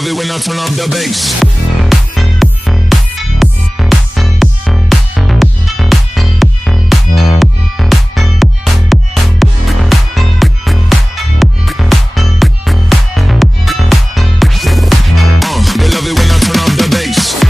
love it when I turn up the bass. They love it when I turn up the bass.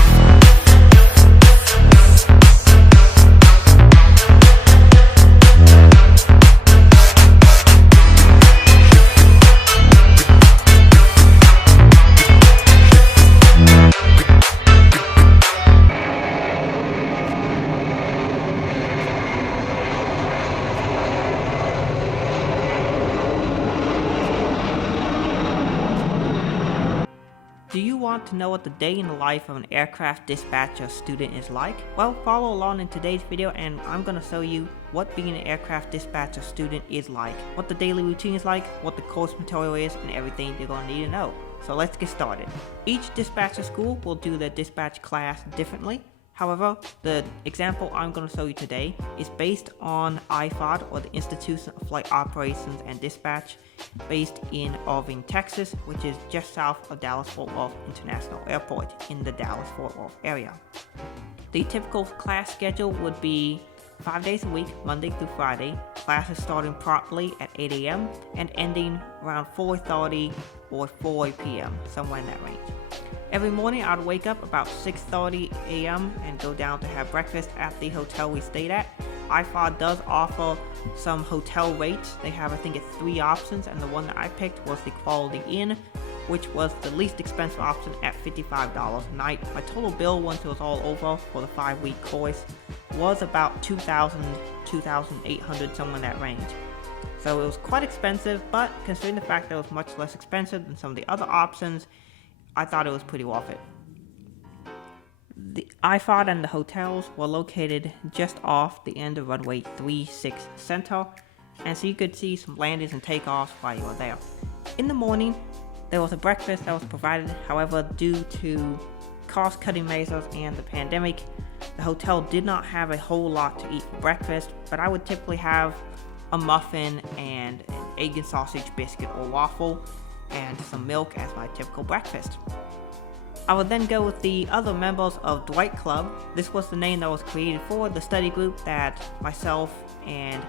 Do you want to know what the day in the life of an aircraft dispatcher student is like? Well, follow along in today's video and I'm going to show you what being an aircraft dispatcher student is like, what the daily routine is like, what the course material is, and everything you're going to need to know. So let's get started. Each dispatcher school will do their dispatch class differently. However, the example I'm going to show you today is based on IFOD, or the Institution of Flight Operations and Dispatch, based in Irving, Texas, which is just south of Dallas-Fort Worth International Airport in the Dallas-Fort Worth area. The typical class schedule would be 5 days a week, Monday through Friday. Classes starting promptly at 8 a.m. and ending around 4:30 or 4 p.m., somewhere in that range. Every morning I'd wake up about 6:30 a.m. and go down to have breakfast at the hotel we stayed at. IFOD does offer some hotel rates. They have, I think it's 3 options, and the one that I picked was the Quality Inn, which was the least expensive option at $55 a night. My total bill once it was all over for the 5-week course was about $2,000, $2,800, somewhere in that range. So it was quite expensive, but considering the fact that it was much less expensive than some of the other options, I thought it was pretty worth it. The IFOD and the hotels were located just off the end of runway 36 Center, and so you could see some landings and takeoffs while you were there. In the morning, there was a breakfast that was provided. However, due to cost-cutting measures and the pandemic, the hotel did not have a whole lot to eat for breakfast, but I would typically have a muffin and an egg and sausage biscuit or waffle and some milk as my typical breakfast. I would then go with the other members of Dwight Club. This was the name that was created for the study group that myself and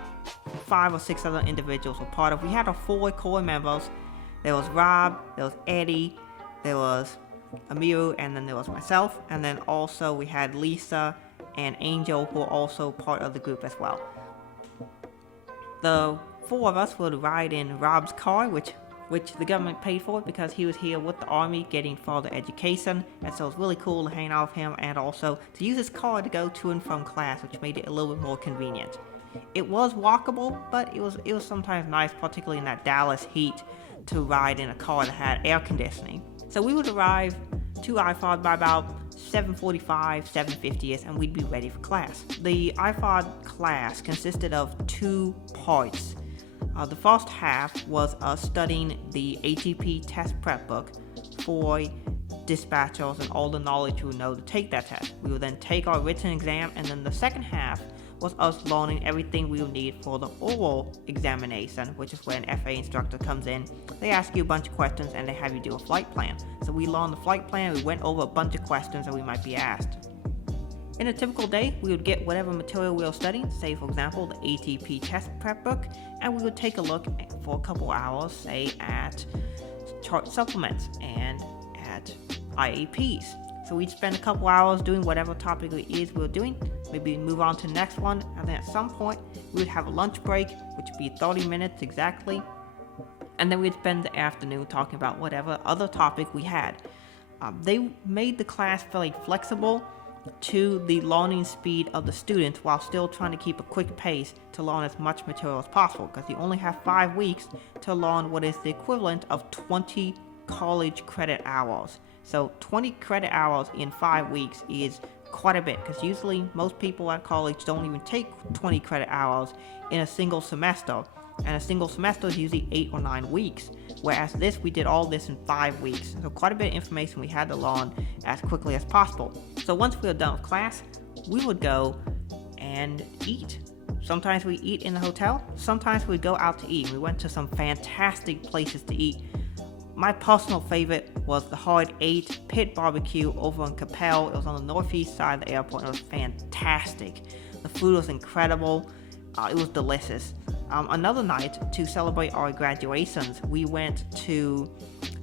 5 or 6 other individuals were part of. We had our 4 core members. There was Rob, there was Eddie, there was Amiru, and then there was myself. And then also we had Lisa and Angel, who were also part of the group as well. The 4 of us would ride in Rob's car, which the government paid for it because he was here with the Army getting further education, and so it was really cool to hang out with him and also to use his car to go to and from class, which made it a little bit more convenient. It was walkable, but it was sometimes nice, particularly in that Dallas heat, to ride in a car that had air conditioning. So we would arrive to IFOD by about 7:45, 7:50ish, and we'd be ready for class. The IFOD class consisted of 2 parts. The first half was us studying the ATP test prep book for dispatchers and all the knowledge we would know to take that test. We would then take our written exam, and then the second half was us learning everything we would need for the oral examination, which is where an FA instructor comes in. They ask you a bunch of questions and they have you do a flight plan. So we learned the flight plan, we went over a bunch of questions that we might be asked. In a typical day, we would get whatever material we were studying, say for example the ATP test prep book, and we would take a look for a couple hours, say at chart supplements and at IAPs. So we'd spend a couple hours doing whatever topic it is we were doing, maybe move on to the next one, and then at some point we would have a lunch break, which would be 30 minutes exactly, and then we'd spend the afternoon talking about whatever other topic we had. They made the class fairly flexible to the learning speed of the students while still trying to keep a quick pace to learn as much material as possible, because you only have 5 weeks to learn what is the equivalent of 20 college credit hours. So 20 credit hours in 5 weeks is quite a bit, because usually most people at college don't even take 20 credit hours in a single semester, and a single semester is usually 8 or 9 weeks, whereas this, we did all this in 5 weeks. So quite a bit of information we had to learn as quickly as possible. So once we were done with class, we would go and eat. Sometimes we eat in the hotel, sometimes we'd go out to eat. We went to some fantastic places to eat. My personal favorite was the Hard 8 Pit Barbecue over in Capel. It was on the northeast side of the airport, and it was fantastic. The food was incredible. It was delicious. Another night, to celebrate our graduations, we went to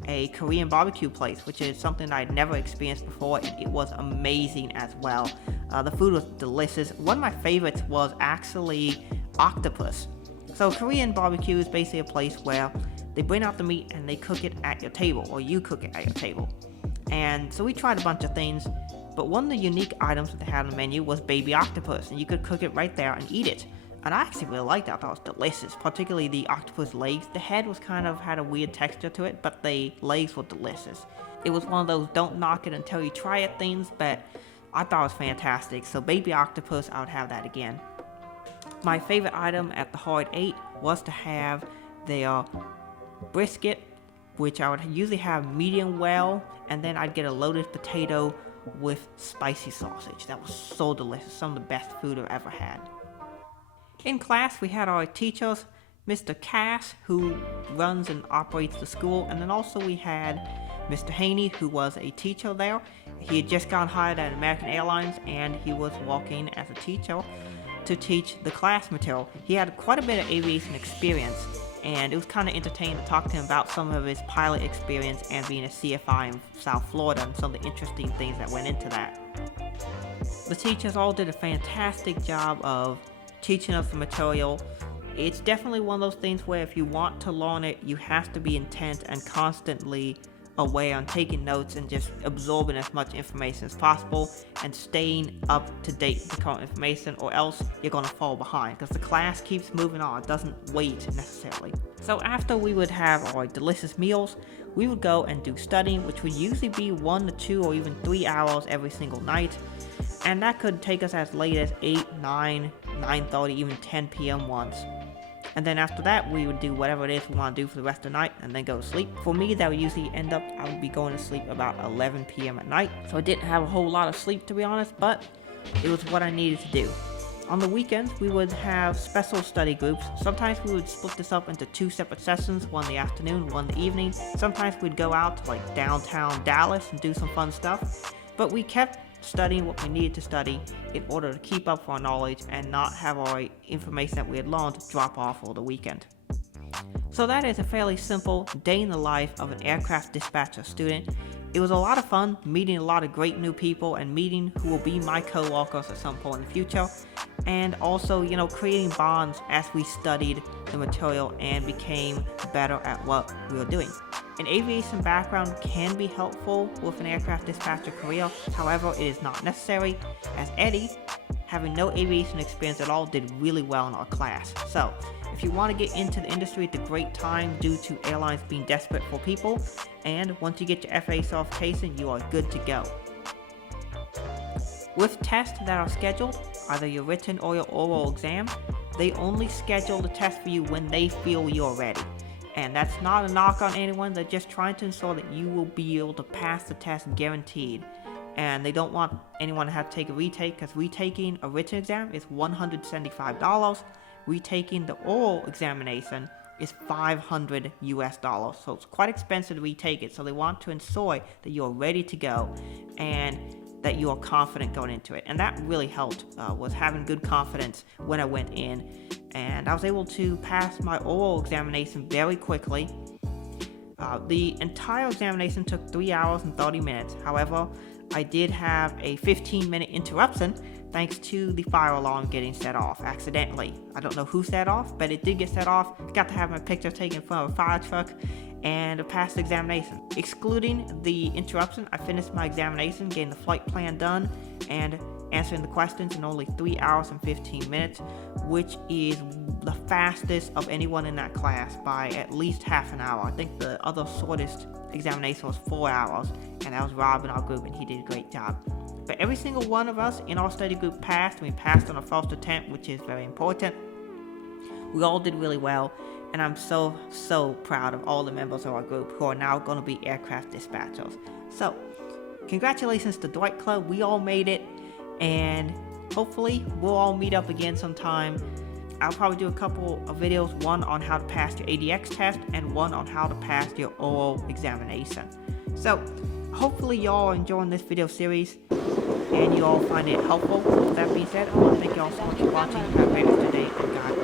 a Korean barbecue place, which is something I'd never experienced before, and it was amazing as well. The food was delicious. One of my favorites was actually octopus. So Korean barbecue is basically a place where they bring out the meat and they cook it at your table, or you cook it at your table. And so we tried a bunch of things, but one of the unique items that they had on the menu was baby octopus, and you could cook it right there and eat it. And I actually really liked that. I thought it was delicious, particularly the octopus legs. The head was had a weird texture to it, but the legs were delicious. It was one of those don't knock it until you try it things, but I thought it was fantastic. So baby octopus, I would have that again. My favorite item at the Hard 8 was to have their brisket, which I would usually have medium well, and then I'd get a loaded potato with spicy sausage. That was so delicious. Some of the best food I've ever had. In class, we had our teachers, Mr. Cass, who runs and operates the school, and then also we had Mr. Haney, who was a teacher there. He had just gotten hired at American Airlines, and he was working as a teacher to teach the class material. He had quite a bit of aviation experience, and it was kind of entertaining to talk to him about some of his pilot experience and being a CFI in South Florida and some of the interesting things that went into that. The teachers all did a fantastic job of teaching us the material. It's definitely one of those things where if you want to learn it, you have to be intent and constantly aware on taking notes and just absorbing as much information as possible and staying up to date with the current information, or else you're going to fall behind because the class keeps moving on. It doesn't wait necessarily. So after we would have our delicious meals, we would go and do studying, which would usually be 1 to 2 or even 3 hours every single night. And that could take us as late as 8, 9, 9:30, even 10 p.m. once. And then after that, we would do whatever it is we want to do for the rest of the night and then go to sleep. For me, that would usually end up, I would be going to sleep about 11 p.m. at night. So I didn't have a whole lot of sleep, to be honest, but it was what I needed to do. On the weekends, we would have special study groups. Sometimes we would split this up into 2 separate sessions, one in the afternoon, one in the evening. Sometimes we'd go out to like downtown Dallas and do some fun stuff. But we kept studying what we needed to study in order to keep up our knowledge and not have our information that we had learned drop off for the weekend. So that is a fairly simple day in the life of an aircraft dispatcher student. It was a lot of fun meeting a lot of great new people and meeting who will be my co-workers at some point in the future, and also, creating bonds as we studied the material and became better at what we were doing. An aviation background can be helpful with an aircraft dispatcher career, however, it is not necessary, as Eddie, having no aviation experience at all, did really well in our class. So, if you want to get into the industry at the great time due to airlines being desperate for people, and once you get your FAA certification, you are good to go. With tests that are scheduled, either your written or your oral exam, they only schedule the test for you when they feel you're ready. And that's not a knock on anyone, they're just trying to ensure that you will be able to pass the test guaranteed. And they don't want anyone to have to take a retake, because retaking a written exam is $175. Retaking the oral examination is $500 US. So it's quite expensive to retake it. So they want to ensure that you're ready to go and that you are confident going into it. And that really helped, was having good confidence when I went in. And I was able to pass my oral examination very quickly. The entire examination took 3 hours and 30 minutes. However, I did have a 15-minute interruption thanks to the fire alarm getting set off accidentally. I don't know who set off, but it did get set off. Got to have my picture taken in front of a fire truck and passed the examination. Excluding the interruption, I finished my examination, getting the flight plan done, and answering the questions in only 3 hours and 15 minutes, which is the fastest of anyone in that class by at least half an hour. I think the other shortest examination was 4 hours, and that was Rob in our group, and he did a great job. But every single one of us in our study group passed, and we passed on our first attempt, which is very important. We all did really well, and I'm so proud of all the members of our group who are now going to be aircraft dispatchers. So, congratulations to Dwight Club, we all made it, and hopefully we'll all meet up again sometime I'll probably do a couple of videos, one on how to pass your ADX test and one on how to pass your oral examination. So hopefully y'all are enjoying this video series and you all find it helpful. With that being said, I want to thank you all so much for watching. Have a great day and God